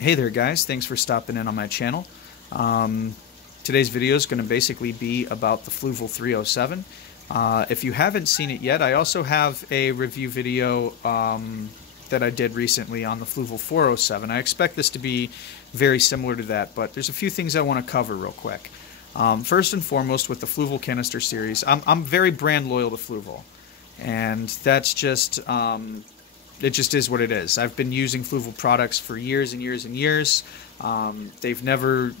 Hey there guys, thanks for stopping in on my channel. Today's video is going to basically be about the Fluval 307. If you haven't seen it yet, I also have a review video that I did recently on the Fluval 407. I expect this to be very similar to that, but there's a few things I want to cover real quick. First and foremost, with the Fluval canister series, I'm very brand loyal to Fluval, and that's just it just is what it is. I've been using Fluval products for years and years and years. They've never,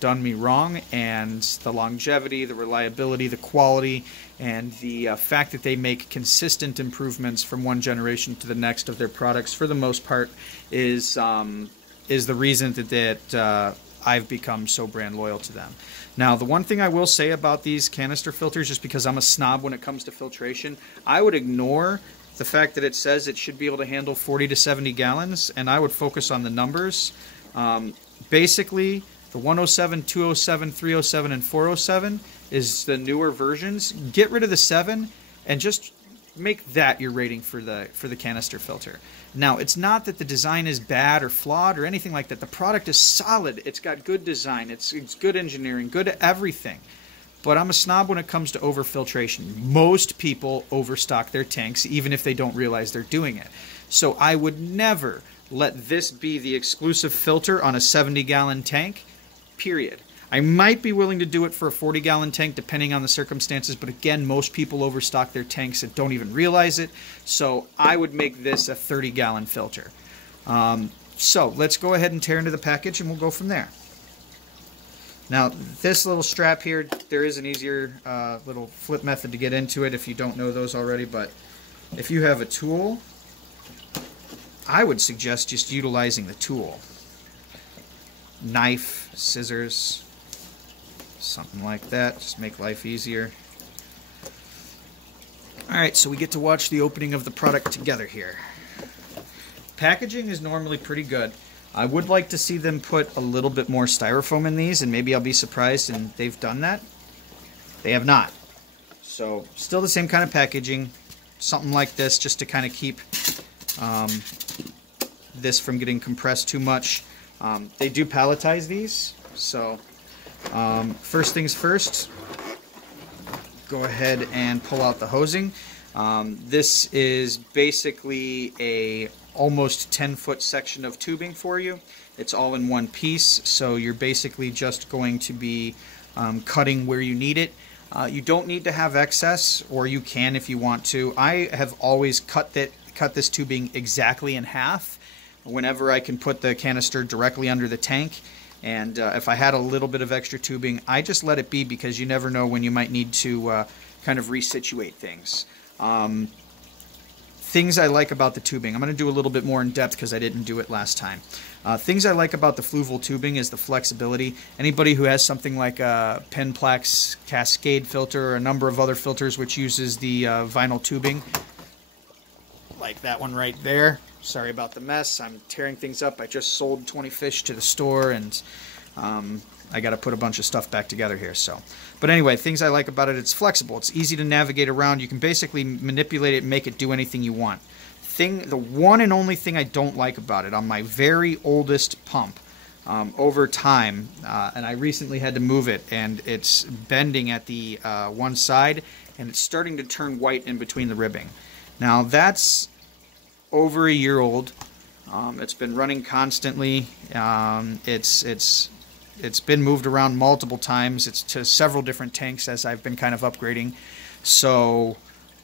done me wrong, and the longevity, the reliability, the quality, and the fact that they make consistent improvements from one generation to the next of their products, for the most part, is the reason that I've become so brand loyal to them. Now, the one thing I will say about these canister filters, just because I'm a snob when it comes to filtration, I would ignore the fact that it says it should be able to handle 40 to 70 gallons, and I would focus on the numbers. Basically, the 107, 207, 307, and 407 is the newer versions. Get rid of the 7 and just make that your rating for the canister filter. Now, it's not that the design is bad or flawed or anything like that. The product is solid. It's got good design. It's good engineering, good everything. But I'm a snob when it comes to overfiltration. Most people overstock their tanks, even if they don't realize they're doing it. So I would never let this be the exclusive filter on a 70-gallon tank, period. I might be willing to do it for a 40-gallon tank, depending on the circumstances, but again, most people overstock their tanks and don't even realize it. So I would make this a 30-gallon filter. So let's go ahead and tear into the package, and we'll go from there. Now, this little strap here, there is an easier little flip method to get into it if you don't know those already, but if you have a tool, I would suggest just utilizing the tool. Knife, scissors, something like that, just make life easier. Alright, so we get to watch the opening of the product together here. Packaging is normally pretty good. I would like to see them put a little bit more styrofoam in these, and maybe I'll be surprised and they've done that. They have not. So, still the same kind of packaging. Something like this, just to kind of keep this from getting compressed too much. They do palletize these, so first things first, go ahead and pull out the hosing. This is basically a almost 10-foot section of tubing for you. It's all in one piece, so you're basically just going to be cutting where you need it. You don't need to have excess, or you can if you want to. I have always cut this tubing exactly in half whenever I can put the canister directly under the tank. And if I had a little bit of extra tubing, I just let it be, because you never know when you might need to kind of resituate things. Things I like about the tubing. I'm going to do a little bit more in depth because I didn't do it last time. Things I like about the Fluval tubing is the flexibility. Anybody who has something like a Penplex Cascade filter or a number of other filters which uses the vinyl tubing, like that one right there. Sorry about the mess. I'm tearing things up. I just sold 20 fish to the store, and I got to put a bunch of stuff back together here. But anyway, things I like about it, it's flexible. It's easy to navigate around. You can basically manipulate it and make it do anything you want. The one and only thing I don't like about it, on my very oldest pump, over time, and I recently had to move it, and it's bending at the one side, and it's starting to turn white in between the ribbing. Now, that's over a year old. It's been running constantly. It's been moved around multiple times. It's to several different tanks as I've been kind of upgrading. So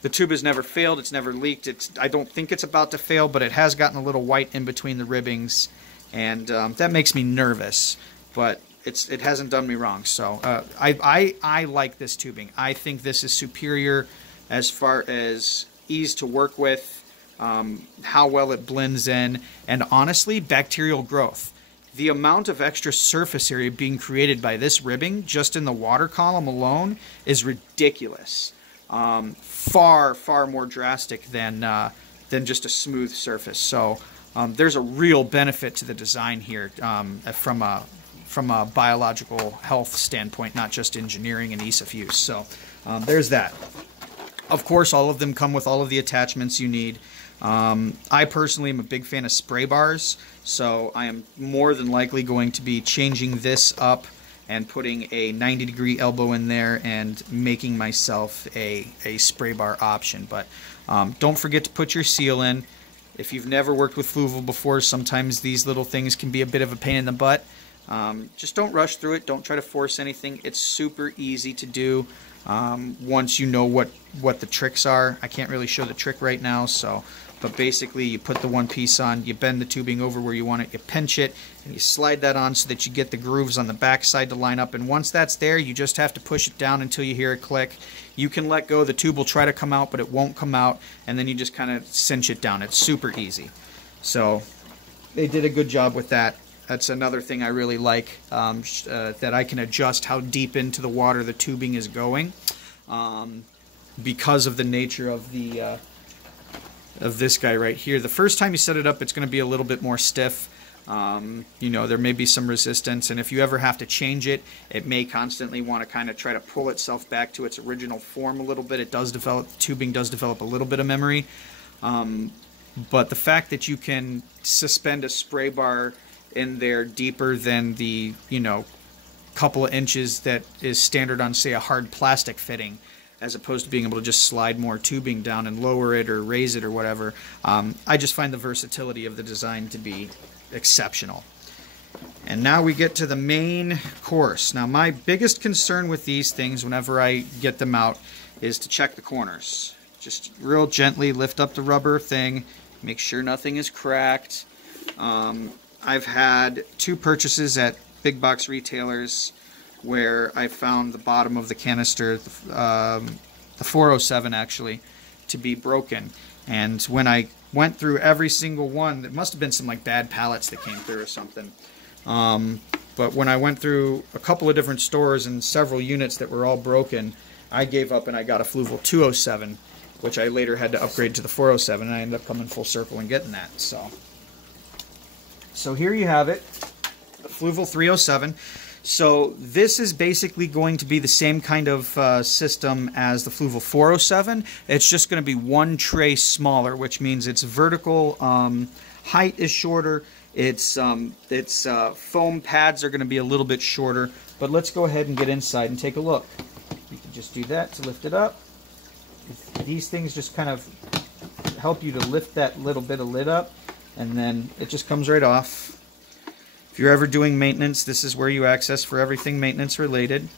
the tube has never failed. It's never leaked. I don't think it's about to fail, but it has gotten a little white in between the ribbings, and that makes me nervous. But it hasn't done me wrong. So I like this tubing. I think this is superior as far as ease to work with, how well it blends in, and honestly, bacterial growth. The amount of extra surface area being created by this ribbing just in the water column alone is ridiculous. Far, far more drastic than just a smooth surface. So there's a real benefit to the design here from a biological health standpoint, not just engineering and ease of use. So there's that. Of course, all of them come with all of the attachments you need. I personally am a big fan of spray bars, so I am more than likely going to be changing this up and putting a 90-degree elbow in there and making myself a spray bar option. But don't forget to put your seal in. If you've never worked with Fluval before, sometimes these little things can be a bit of a pain in the butt. Just don't rush through it. Don't try to force anything. It's super easy to do once you know what the tricks are. I can't really show the trick right now, but basically you put the one piece on, you bend the tubing over where you want it, you pinch it, and you slide that on so that you get the grooves on the back side to line up. And once that's there, you just have to push it down until you hear it click. You can let go, the tube will try to come out, but it won't come out, and then you just kind of cinch it down. It's super easy. So they did a good job with that. That's another thing I really like, that I can adjust how deep into the water the tubing is going, because of the nature of the of this guy right here. The first time you set it up, it's going to be a little bit more stiff. You know, there may be some resistance, and if you ever have to change it, it may constantly want to kind of try to pull itself back to its original form a little bit. It does develop, the tubing does develop a little bit of memory, but the fact that you can suspend a spray bar in there deeper than the, you know, couple of inches that is standard on, say, a hard plastic fitting, as opposed to being able to just slide more tubing down and lower it or raise it or whatever. I just find the versatility of the design to be exceptional. And now we get to the main course. Now my biggest concern with these things whenever I get them out is to check the corners. Just real gently lift up the rubber thing, make sure nothing is cracked. I've had 2 purchases at big box retailers where I found the bottom of the canister, the 407 actually, to be broken. And when I went through every single one, it must have been some like bad pallets that came through or something. But when I went through a couple of different stores and several units that were all broken, I gave up and I got a Fluval 207, which I later had to upgrade to the 407, and I ended up coming full circle and getting that. So here you have it, the Fluval 307. So this is basically going to be the same kind of system as the Fluval 407. It's just going to be one tray smaller, which means its vertical height is shorter. Its foam pads are going to be a little bit shorter. But let's go ahead and get inside and take a look. You can just do that to lift it up. These things just kind of help you to lift that little bit of lid up, and then it just comes right off. If you're ever doing maintenance, this is where you access for everything maintenance related.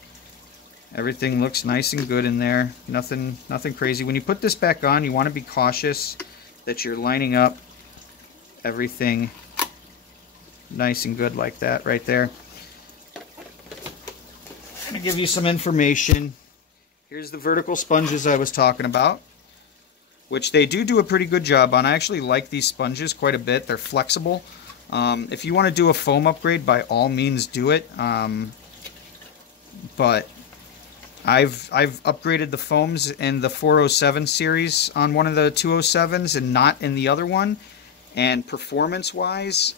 Everything looks nice and good in there. Nothing crazy. When you put this back on, you want to be cautious that you're lining up everything nice and good like that right there. I'm going to give you some information. Here's the vertical sponges I was talking about, which they do a pretty good job on. I actually like these sponges quite a bit. They're flexible. If you want to do a foam upgrade, by all means do it. But I've upgraded the foams in the 407 series on one of the 207s and not in the other one. And performance-wise,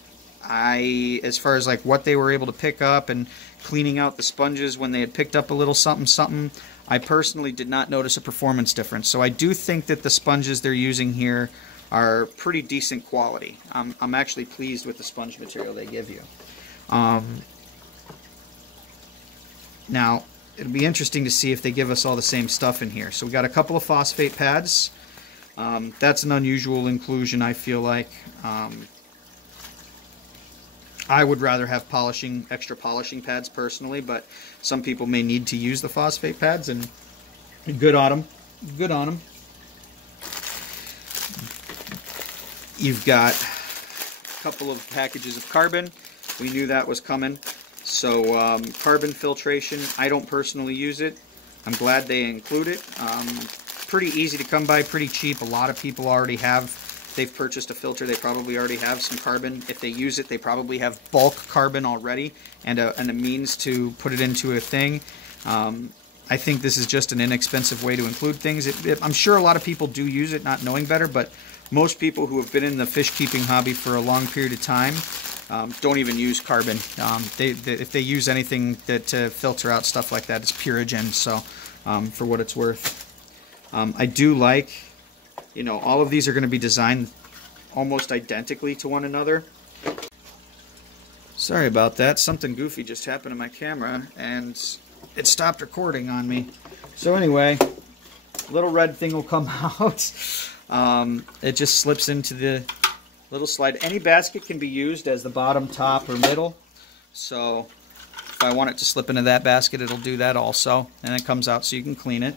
as far as like what they were able to pick up and cleaning out the sponges when they had picked up a little something, I personally did not notice a performance difference. So I do think that the sponges they're using here are pretty decent quality. I'm actually pleased with the sponge material they give you. Now, it'll be interesting to see if they give us all the same stuff in here. So we got a couple of phosphate pads. That's an unusual inclusion, I feel like. I would rather have extra polishing pads personally, but some people may need to use the phosphate pads, and good on them. Good on them. You've got a couple of packages of carbon. We knew that was coming. So carbon filtration, I don't personally use it. I'm glad they include it. Pretty easy to come by, pretty cheap. A lot of people already have. They've purchased a filter. They probably already have some carbon. If they use it, they probably have bulk carbon already and a means to put it into a thing. I think this is just an inexpensive way to include things. I'm sure a lot of people do use it not knowing better, but most people who have been in the fish keeping hobby for a long period of time don't even use carbon. If they use anything to filter out stuff like that, it's Purigen, so for what it's worth. I do like You know, all of these are going to be designed almost identically to one another. Sorry about that. Something goofy just happened to my camera, and it stopped recording on me. So anyway, little red thing will come out. It just slips into the little slide. Any basket can be used as the bottom, top, or middle. So if I want it to slip into that basket, it'll do that also. And it comes out so you can clean it.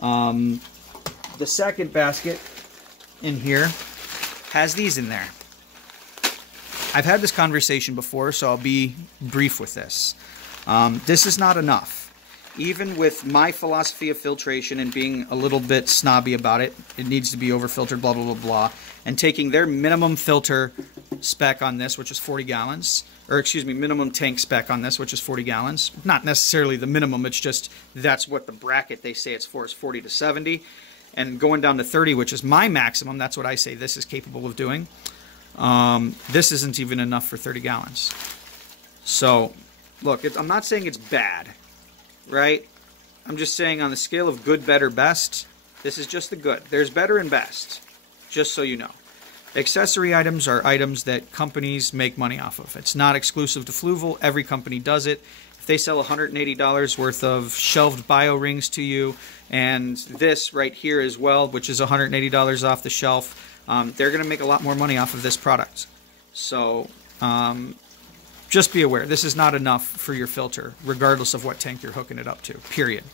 The second basket in here has these in there. I've had this conversation before, so I'll be brief with this. This is not enough. Even with my philosophy of filtration and being a little bit snobby about it, it needs to be over-filtered, blah, blah, blah, blah, and taking their minimum filter spec on this, which is 40 gallons, or excuse me, minimum tank spec on this, which is 40 gallons. Not necessarily the minimum, it's just that's what the bracket they say it's for is 40 to 70. And going down to 30, which is my maximum, that's what I say this is capable of doing. This isn't even enough for 30 gallons. So, look, I'm not saying it's bad, right? I'm just saying on the scale of good, better, best, this is just the good. There's better and best, just so you know. Accessory items are items that companies make money off of. It's not exclusive to Fluval. Every company does it. If they sell $180 worth of shelved bio rings to you, and this right here as well, which is $180 off the shelf, they're going to make a lot more money off of this product. So just be aware, this is not enough for your filter, regardless of what tank you're hooking it up to, period.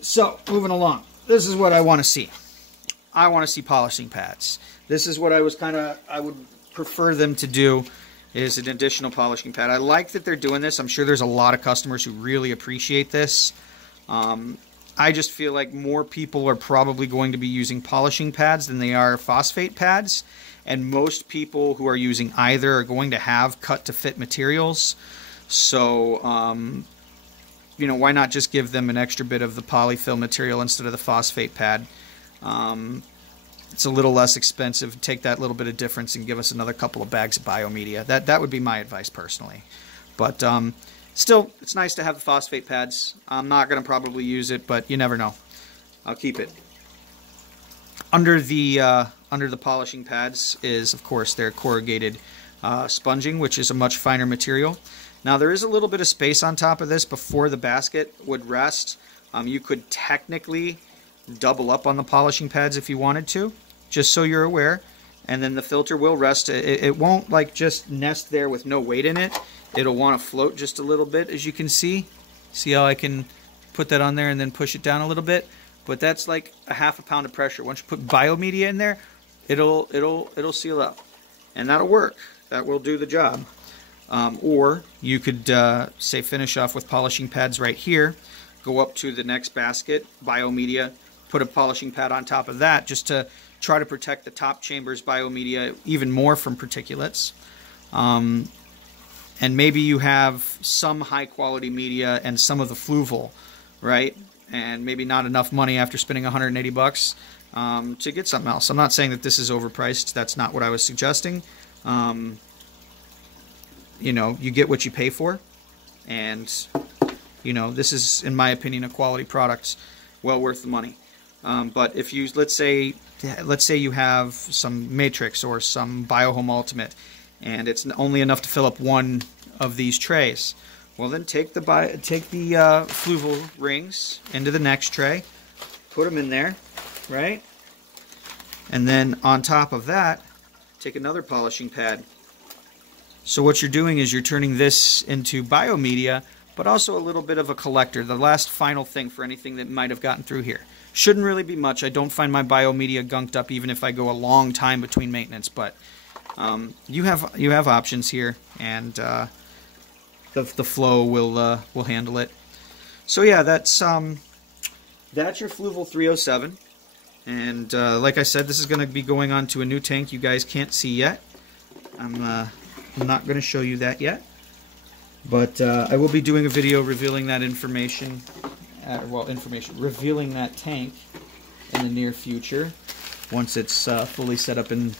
So, moving along, this is what I want to see. I want to see polishing pads. This is what I would prefer them to do, is an additional polishing pad. I like that they're doing this. I'm sure there's a lot of customers who really appreciate this. I just feel like more people are probably going to be using polishing pads than they are phosphate pads. And most people who are using either are going to have cut-to-fit materials. So, you know, why not just give them an extra bit of the polyfill material instead of the phosphate pad? It's a little less expensive. Take that little bit of difference and give us another couple of bags of biomedia. That would be my advice personally. But still, it's nice to have the phosphate pads. I'm not going to probably use it, but you never know. I'll keep it. Under the polishing pads is, of course, their corrugated sponging, which is a much finer material. Now, there is a little bit of space on top of this before the basket would rest. You could technically double up on the polishing pads if you wanted to, just so you're aware. And then the filter will rest. It won't like just nest there with no weight in it. It'll want to float just a little bit, as you can see. See how I can put that on there and then push it down a little bit? But that's like a ½ pound of pressure. Once you put biomedia in there, it'll seal up, and that'll work. That will do the job. Or you could say finish off with polishing pads right here. Go up to the next basket, biomedia, put a polishing pad on top of that, just to try to protect the top chamber's biomedia even more from particulates. And maybe you have some high quality media and some of the Fluval, right? And maybe not enough money after spending 180 bucks to get something else. I'm not saying that this is overpriced. That's not what I was suggesting. You know, you get what you pay for, and you know, this is, in my opinion, a quality product, well worth the money. But if you, let's say you have some Matrix or some Biohome Ultimate, and it's only enough to fill up one of these trays, well then take the Fluval rings into the next tray, put them in there, right? And then on top of that, take another polishing pad. So what you're doing is you're turning this into biomedia, but also a little bit of a collector, the last final thing for anything that might have gotten through here. Shouldn't really be much. I don't find my biomedia gunked up even if I go a long time between maintenance, but you have options here, and the flow will handle it. So yeah, that's your Fluval 307, and like I said, this is going to be going on to a new tank you guys can't see yet. I'm not going to show you that yet, but I will be doing a video revealing that information, revealing that tank in the near future once it's fully set up and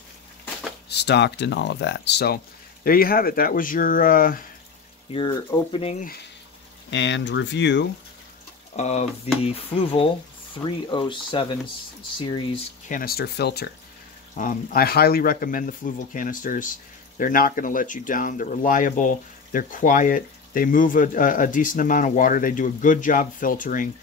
stocked and all of that. So there you have it. That was your opening and review of the Fluval 307 series canister filter. I highly recommend the Fluval canisters. They're not going to let you down. They're reliable. They're quiet. They move a decent amount of water. They do a good job filtering.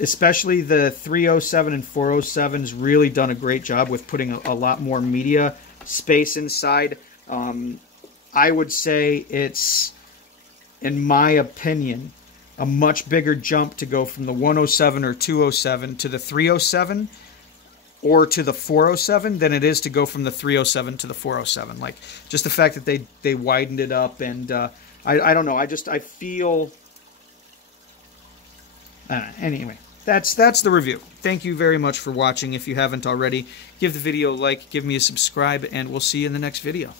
Especially the 307 and 407's really done a great job with putting a lot more media space inside. I would say it's, in my opinion, a much bigger jump to go from the 107 or 207 to the 307 or to the 407 than it is to go from the 307 to the 407. Like, just the fact that they widened it up, and I don't know. I feel... anyway, that's the review. Thank you very much for watching. If you haven't already, give the video a like, give me a subscribe, and we'll see you in the next video.